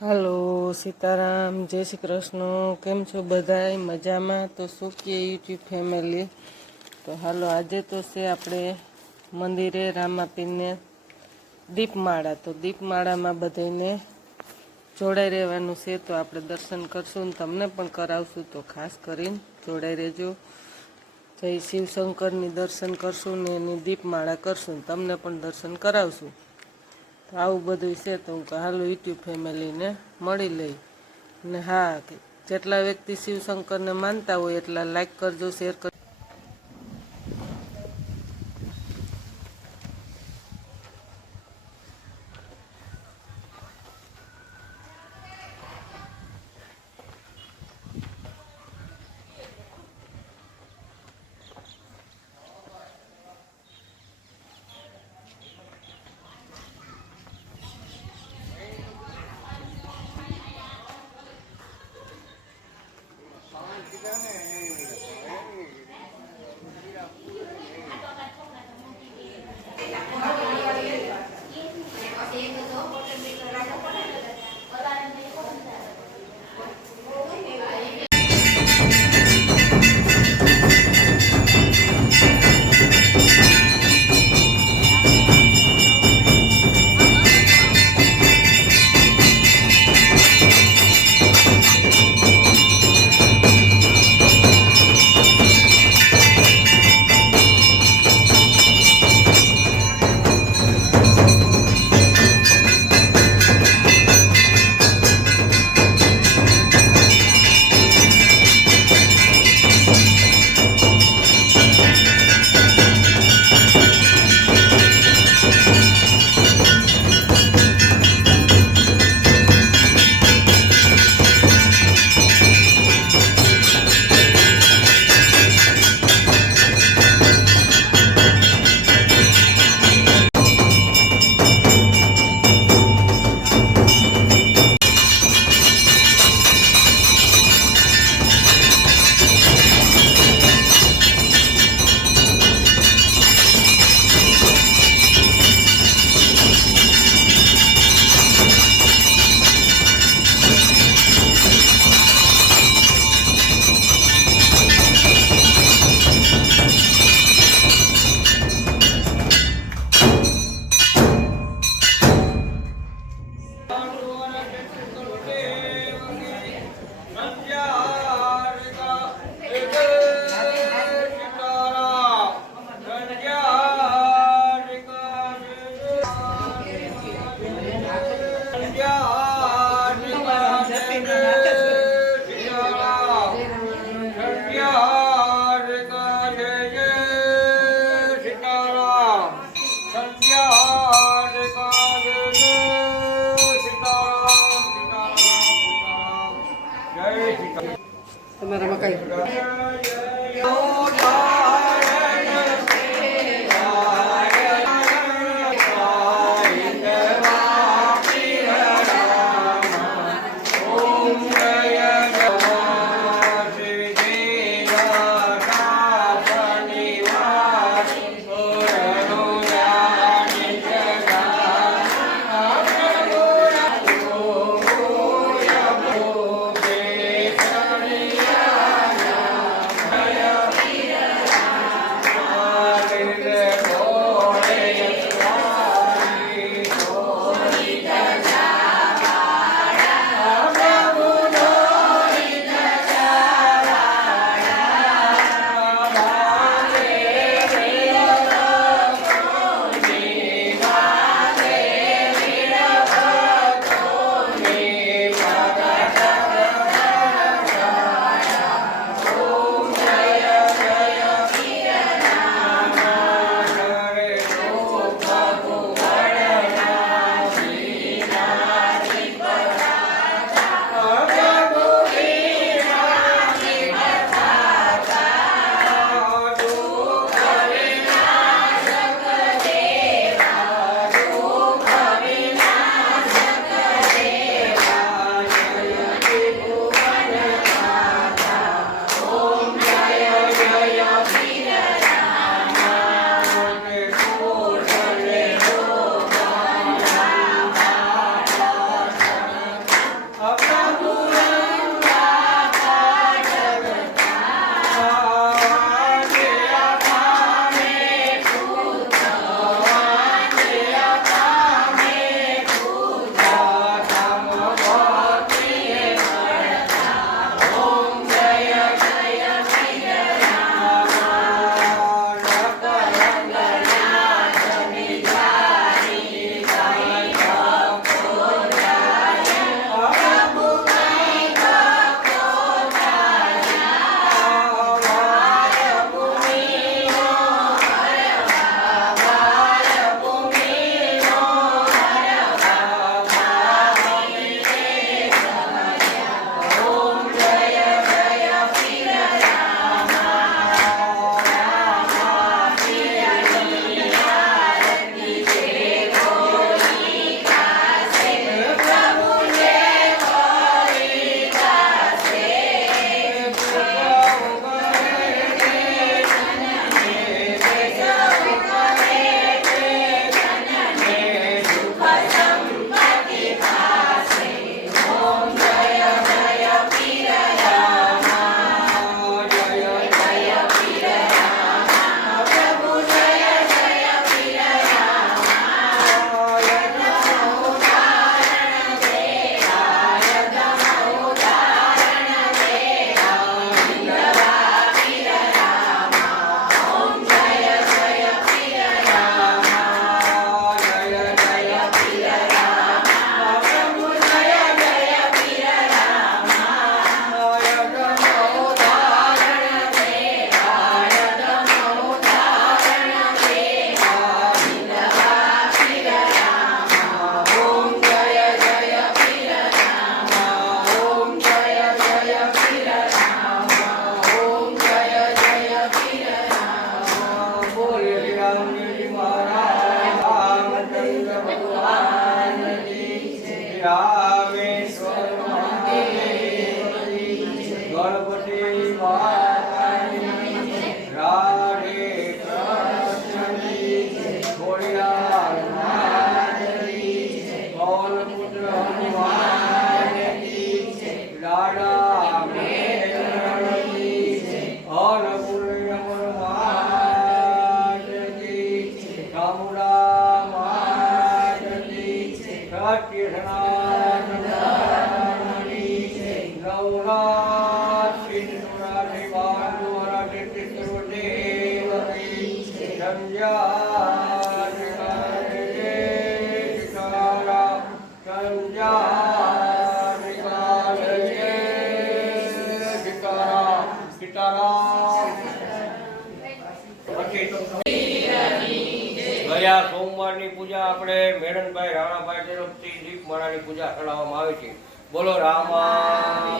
હાલો સીતારામ, જય શ્રી કૃષ્ણ. કેમ છો બધાય? મજામાં? તો શું કે યુટ્યુબ ફેમિલી? તો હાલો, આજે તો છે આપણે મંદિરે રામાપીરને દીપમાળા. તો દીપમાળામાં બધાને જોડાઈ રહેવાનું છે. તો આપણે દર્શન કરશું ને તમને પણ કરાવશું. તો ખાસ કરીને જોડાઈ રહેજો. જય શિવશંકરની દર્શન કરશું ને એની દીપમાળા કરશું ને તમને પણ દર્શન કરાવશું. તો આવું બધું છે. તો હું હાલો યુટ્યુબ ફેમિલીને મળી લઈ. ને હા, જેટલા વ્યક્તિ શિવશંકરને માનતા હોય એટલા લાઈક કરજો, શેર કરજો. તમારા મકાઈ રામેશ્વર મહાદેવ ગણપતિ મહારાજ રાધે કૃષ્ણજી ખોડિયાર મહાદેવી ગૌરપુત્ર હનુમાન લાડા મેઘરણી અન્નપૂર્ણ મહાદેવી ચામુંડા મહાદેવી સત્ય સનાતની નવનાથ સિંધુરાધિ બાંધુરાધિ તિરુદેવતી સંજ્ઞા ગયા સોમવારની પૂજા આપણે મેળનભાઈ રાણાભાઈ તરફથી દીપમાળાની પૂજા કરાવવામાં આવે છે. બોલો રામા